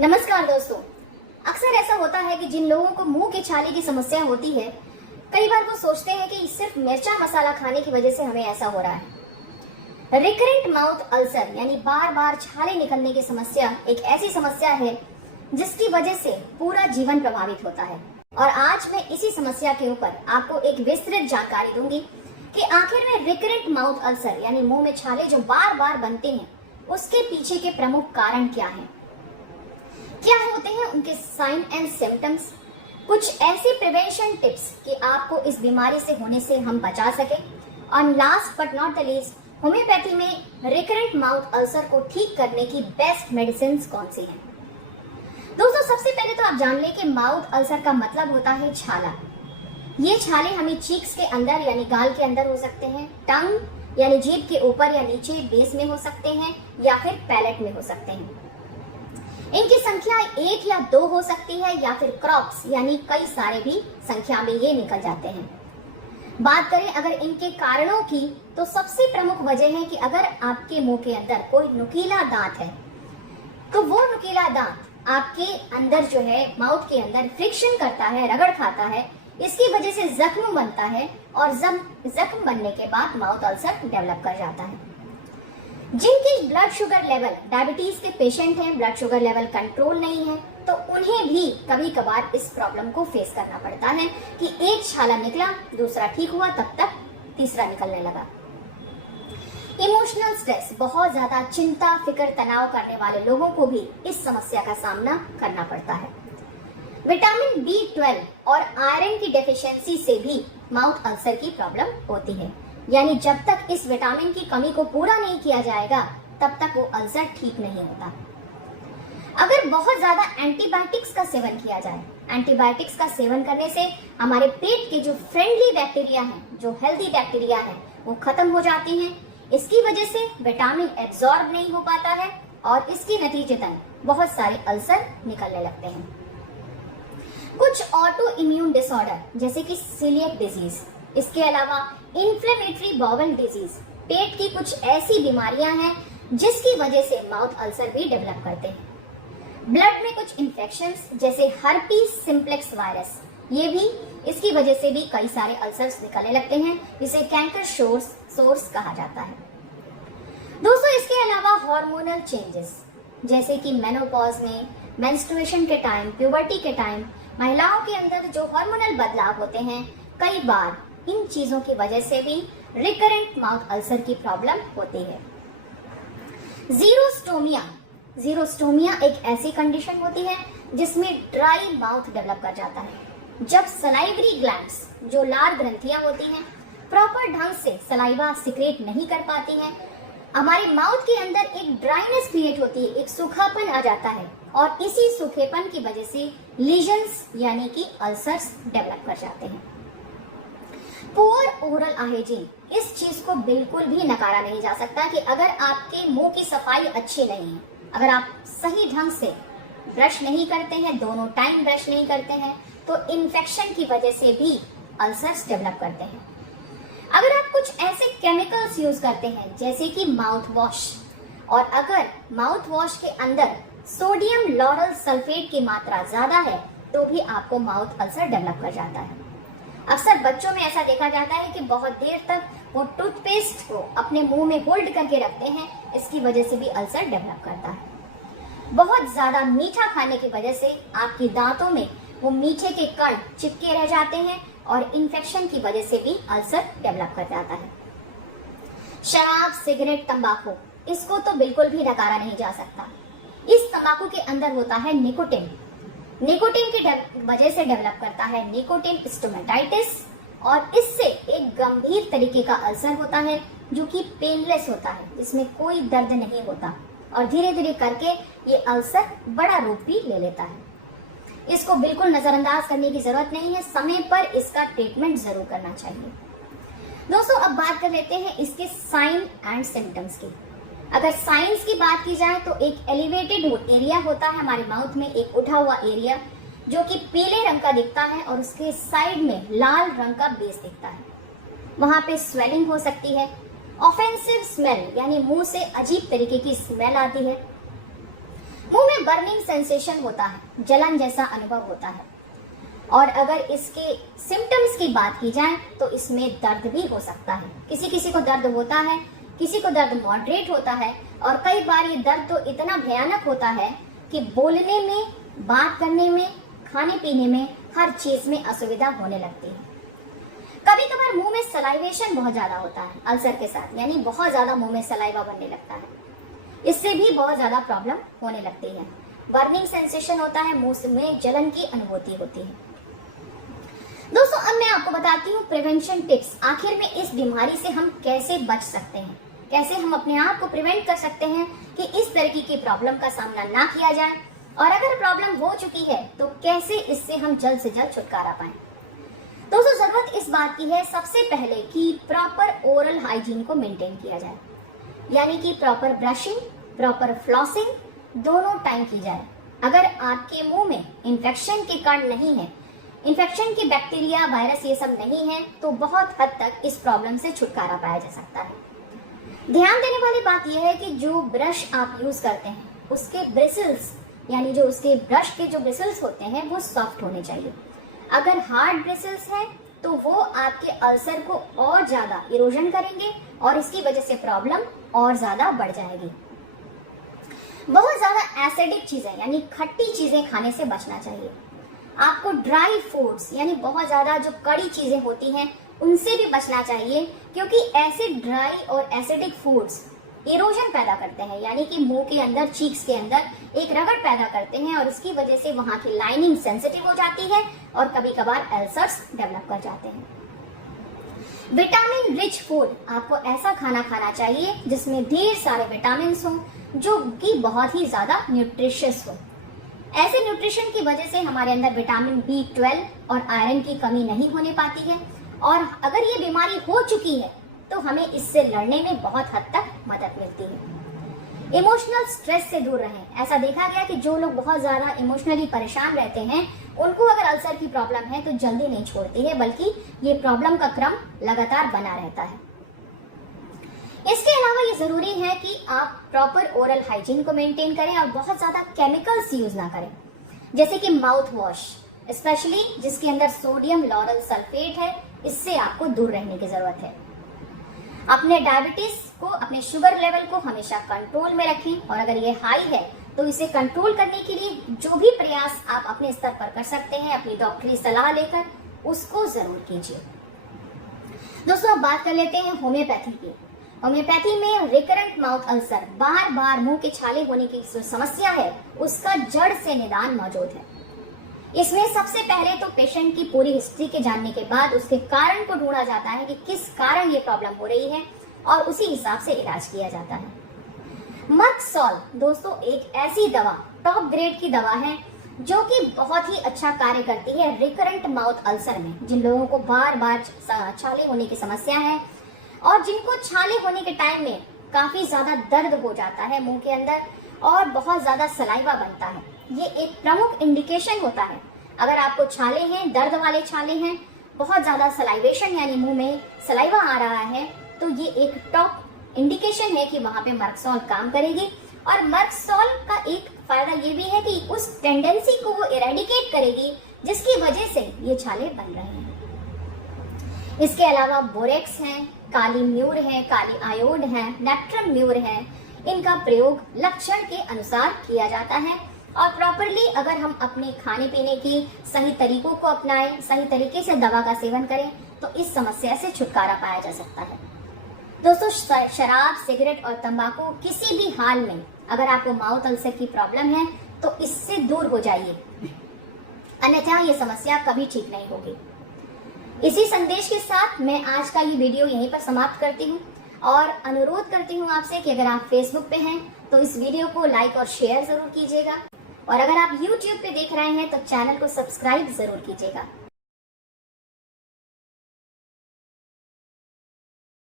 नमस्कार दोस्तों। अक्सर ऐसा होता है कि जिन लोगों को मुंह की छाले की समस्या होती है, कई बार वो सोचते हैं कि सिर्फ मिर्चा मसाला खाने की वजह से हमें ऐसा हो रहा है। रिकरेंट माउथ अल्सर यानी बार बार छाले निकलने की समस्या एक ऐसी समस्या है जिसकी वजह से पूरा जीवन प्रभावित होता है। और आज मैं इसी समस्या के ऊपर आपको एक विस्तृत जानकारी दूंगी कि आखिर में रिकरेंट माउथ अल्सर यानी मुंह में छाले जो बार बार बनते हैं, उसके पीछे के प्रमुख कारण क्या हैं, क्या होते हैं उनके साइन एंड सिम्टम्स, कुछ ऐसे प्रिवेंशन टिप्स कि आपको इस बीमारी से होने से हम बचा सके, और last but not the least, homeopathy में रिकरेंट माउथ अल्सर को ठीक करने की बेस्ट मेडिसिन कौन सी हैं। दोस्तों, सबसे पहले तो आप जान लें कि माउथ अल्सर का मतलब होता है छाला। ये छाले हमें चीक्स के अंदर यानी गाल के अंदर हो सकते हैं, टंग यानी जीभ के ऊपर या नीचे बेस में हो सकते हैं, या फिर पैलेट में हो सकते हैं। इनकी संख्या 1 या 2 हो सकती है, या फिर क्रॉप्स यानी कई सारे भी संख्या में ये निकल जाते हैं। बात करें अगर इनके कारणों की, तो सबसे प्रमुख वजह है कि अगर आपके मुंह के अंदर कोई नुकीला दांत है, तो वो नुकीला दांत आपके अंदर जो है माउथ के अंदर फ्रिक्शन करता है, रगड़ खाता है, इसकी वजह से जख्म बनता है, और जख्म बनने के बाद माउथ अल्सर डेवलप कर जाता है। जिनकी ब्लड शुगर लेवल, डायबिटीज के पेशेंट हैं, ब्लड शुगर लेवल कंट्रोल नहीं है, तो उन्हें भी कभी कभार इस प्रॉब्लम को फेस करना पड़ता है कि एक छाला निकला, दूसरा ठीक हुआ, तब तक तीसरा निकलने लगा। इमोशनल स्ट्रेस, बहुत ज्यादा चिंता, फिक्र, तनाव करने वाले लोगों को भी इस समस्या का सामना करना पड़ता है। विटामिन B12 और आयरन की डेफिशिएंसी से भी माउथ अल्सर की प्रॉब्लम होती है, यानी जब तक इस विटामिन की कमी को पूरा नहीं किया जाएगा तब तक वो अल्सर ठीक नहीं होता। अगर बहुत ज्यादा एंटीबायोटिक्स का सेवन किया जाए, एंटीबायोटिक्स का सेवन करने से हमारे पेट के जो फ्रेंडली बैक्टीरिया हैं, जो हेल्दी बैक्टीरिया हैं, वो खत्म हो जाते हैं। इसकी वजह से विटामिन एब्जॉर्ब नहीं हो पाता है और इसके नतीजतन बहुत सारे अल्सर निकलने लगते हैं। कुछ ऑटो इम्यून डिसऑर्डर जैसे कि सीलिएक डिजीज, इसके अलावा इन्फ्लेमेटरी बाउल डिजीज, पेट की कुछ ऐसी बीमारियां हैं जिसकी वजह से माउथ अल्सर भी डेवलप करते हैं। ब्लड में कुछ इन्फेक्शंस जैसे हर्पीस सिम्प्लेक्स वायरस, ये भी इसकी वजह से भी कई सारे अल्सर्स निकलने लगते हैं, जिसे कैंकर सोर्स कहा जाता है। दोस्तों, इसके अलावा हार्मोनल चेंजेस जैसे कि मेनोपॉज में, मेंस्ट्रुएशन के टाइम, प्यूबर्टी के टाइम महिलाओं के अंदर जो हार्मोनल बदलाव होते हैं, कई बार इन चीजों की वजह से भी रिकरेंट माउथ अल्सर की प्रॉब्लम होती है। जीरोस्टोमिया एक ऐसी कंडीशन होती है जिसमें ड्राई माउथ डेवलप कर जाता है। जब सलाइवरी ग्लैंड्स, जो लार ग्रंथियां होती हैं, प्रॉपर ढंग से सलाइवा सिक्रेट नहीं कर पाती हैं, हमारे माउथ के अंदर एक ड्राइनेस क्रिएट होती है, एक सूखापन आ जाता है, और इसी सूखेपन की वजह से लीजन्स यानी कि अल्सर्स डेवलप कर जाते हैं। पुअर ओरल हाइजीन, इस चीज को बिल्कुल भी नकारा नहीं जा सकता कि अगर आपके मुंह की सफाई अच्छी नहीं है, अगर आप सही ढंग से ब्रश नहीं करते हैं, दोनों टाइम ब्रश नहीं करते हैं, तो इन्फेक्शन की वजह से भी अल्सर्स डेवलप करते हैं। अगर आप कुछ ऐसे केमिकल्स यूज करते हैं जैसे कि माउथ वॉश, और अगर माउथ वॉश के अंदर सोडियम लॉरल सल्फेट की मात्रा ज्यादा है, तो भी आपको माउथ अल्सर डेवलप कर जाता है। अक्सर बच्चों में ऐसा देखा जाता है कि बहुत देर तक वो टूथपेस्ट को अपने मुंह में होल्ड करके रखते हैं, इसकी वजह से भी अल्सर डेवलप करता है। बहुत ज्यादा मीठा खाने की वजह से आपके दांतों में वो मीठे के कण चिपके रह जाते हैं, और इन्फेक्शन की वजह से भी अल्सर डेवलप कर जाता है। शराब, सिगरेट, तंबाकू, इसको तो बिल्कुल भी नकारा नहीं जा सकता। इस तंबाकू के अंदर होता है निकोटिन की वजह से डेवलप करता है निकोटिन स्टोमेटाइटिस, और इससे एक गंभीर तरीके का अल्सर होता है जो कि पेनलेस होता है, जिसमें कोई दर्द नहीं होता, और धीरे धीरे करके ये अल्सर बड़ा रूप भी ले लेता है। इसको बिल्कुल नजरअंदाज करने की जरूरत नहीं है, समय पर इसका ट्रीटमेंट जरूर करना चाहिए। दोस्तों, अब बात कर लेते हैं इसके साइन एंड सिम्टम्स की। अगर साइंस की बात की जाए तो एक एलिवेटेड एरिया होता है हमारे माउथ में, एक उठा हुआ एरिया जो कि पीले रंग का दिखता है, और उसके साइड में लाल रंग का बेस दिखता है। वहां पे स्वेलिंग हो सकती है, ऑफेंसिव स्मेल यानी मुंह से अजीब तरीके की स्मेल आती है, मुंह में बर्निंग सेंसेशन होता है, जलन जैसा अनुभव होता है। और अगर इसके सिम्टम्स की बात की जाए तो इसमें दर्द भी हो सकता है। किसी किसी को दर्द होता है, किसी को दर्द मॉडरेट होता है, और कई बार ये दर्द तो इतना भयानक होता है कि बोलने में, बात करने में, खाने पीने में, हर चीज में असुविधा होने लगती है। कभी कभार मुंह में सलाइवेशन बहुत ज्यादा होता है अल्सर के साथ, यानी बहुत ज्यादा मुंह में सलाइवा बनने लगता है। इससे भी बहुत ज्यादा प्रॉब्लम होने लगती है। बर्निंग सेंसेशन होता है, मुंह में जलन की अनुभूति होती है। दोस्तों, अब मैं आपको बताती हूँ प्रिवेंशन टिप्स। आखिर में इस बीमारी से हम कैसे बच सकते हैं, कैसे हम अपने आप को प्रिवेंट कर सकते हैं कि इस तरीके की प्रॉब्लम का सामना ना किया जाए, और अगर प्रॉब्लम हो चुकी है तो कैसे इससे हम जल्द से जल्द छुटकारा पाएं। दोस्तों, जरूरत इस बात की है सबसे पहले कि प्रॉपर ओरल हाइजीन को मेंटेन किया जाए, यानी कि प्रॉपर ब्रशिंग, प्रॉपर फ्लॉसिंग दोनों टाइम की जाए। अगर आपके मुंह में इन्फेक्शन के कण नहीं है, इन्फेक्शन की बैक्टीरिया, वायरस ये सब नहीं है, तो बहुत हद तक इस प्रॉब्लम से छुटकारा पाया जा सकता है। ध्यान देने वाली बात यह है कि जो ब्रश आप यूज करते हैं उसके ब्रिसल्स, यानी जो उसके ब्रश के जो ब्रिसल्स होते हैं वो सॉफ्ट होने चाहिए। अगर हार्ड ब्रिसल्स है तो वो आपके अल्सर को और ज्यादा इरोजन करेंगे और इसकी वजह से प्रॉब्लम और ज्यादा बढ़ जाएगी। बहुत ज्यादा एसिडिक चीजें यानी खट्टी चीजें खाने से बचना चाहिए। आपको ड्राई फूड्स यानी बहुत ज्यादा जो कड़ी चीजें होती हैं उनसे भी बचना चाहिए, क्योंकि ऐसे ड्राई और एसिडिक फूड्स इरोजन पैदा करते हैं, यानी कि मुंह के अंदर, चीक्स के अंदर एक रगड़ पैदा करते हैं, और इसकी वजह से वहां की लाइनिंग सेंसिटिव हो जाती है और कभी कभार अल्सर्स डेवलप कर जाते हैं। विटामिन रिच फूड आपको ऐसा खाना खाना चाहिए जिसमें ढेर सारे विटामिन हों, जो कि बहुत ही ज्यादा न्यूट्रिशियस हो। ऐसे न्यूट्रिशन की वजह से हमारे अंदर विटामिन B12 और आयरन की कमी नहीं होने पाती है, और अगर ये बीमारी हो चुकी है तो हमें इससे लड़ने में बहुत हद तक मदद मिलती है। इमोशनल स्ट्रेस से दूर रहें। ऐसा देखा गया कि जो लोग बहुत ज्यादा इमोशनली परेशान रहते हैं उनको अगर अल्सर की प्रॉब्लम है तो जल्दी नहीं छोड़ती है, बल्कि ये प्रॉब्लम का क्रम लगातार बना रहता है। इसके अलावा ये जरूरी है कि आप प्रॉपर ओरल हाइजीन को मेंटेन करें और बहुत ज्यादा केमिकल्स यूज ना करें, जैसे कि माउथ वॉश, स्पेशली जिसके अंदर सोडियम लॉरल सल्फेट है, इससे आपको दूर रहने की जरूरत है। अपने डायबिटीज को, अपने शुगर लेवल को हमेशा कंट्रोल में रखें, और अगर ये हाई है तो इसे कंट्रोल करने के लिए जो भी प्रयास आप अपने स्तर पर कर सकते हैं अपनी डॉक्टरी सलाह लेकर, उसको जरूर कीजिए। दोस्तों, अब बात कर लेते हैं होम्योपैथी की। होम्योपैथी में रिकरेंट माउथ अल्सर, बार बार मुंह के छाले होने की जो समस्या है उसका जड़ से निदान मौजूद है। इसमें सबसे पहले तो पेशेंट की पूरी हिस्ट्री के जानने के बाद उसके कारण को ढूंढा जाता है कि किस कारण ये प्रॉब्लम हो रही है, और उसी हिसाब से इलाज किया जाता है। मर्कसॉल दोस्तों एक ऐसी दवा, टॉप ग्रेड की दवा है, जो कि बहुत ही अच्छा कार्य करती है रिकरेंट माउथ अल्सर में। जिन लोगों को बार बार छाले होने की समस्या है, और जिनको छाले होने के टाइम में काफी ज्यादा दर्द हो जाता है मुंह के अंदर और बहुत ज्यादा सलाइवा बनता है, ये एक प्रमुख इंडिकेशन होता है। अगर आपको छाले हैं, दर्द वाले छाले हैं, बहुत ज्यादा सलाइवेशन यानी मुंह में सलाइवा आ रहा है, तो ये एक टॉप इंडिकेशन है कि वहां पे मर्कसॉल काम करेगी। और मर्कसॉल का एक फायदा ये भी है कि उस टेंडेंसी को वो इरेडिकेट करेगी जिसकी वजह से ये छाले बन रहे हैं। इसके अलावा बोरेक्स है, काली म्यूर है, काली आयोड है, नेट्रम म्यूर है, इनका प्रयोग लक्षण के अनुसार किया जाता है। और प्रॉपरली अगर हम अपने खाने पीने की सही तरीकों को अपनाएं, सही तरीके से दवा का सेवन करें, तो इस समस्या से छुटकारा पाया जा सकता है। दोस्तों, शराब, सिगरेट और तंबाकू किसी भी हाल में अगर आपको माउथ अल्सर की प्रॉब्लम है तो इससे दूर हो जाइए, अन्यथा ये समस्या कभी ठीक नहीं होगी। इसी संदेश के साथ मैं आज का ये वीडियो यहीं पर समाप्त करती हूँ, और अनुरोध करती हूँ आपसे कि अगर आप फेसबुक पे हैं तो इस वीडियो को लाइक और शेयर जरूर कीजिएगा, और अगर आप YouTube पे देख रहे हैं तो चैनल को सब्सक्राइब जरूर कीजिएगा।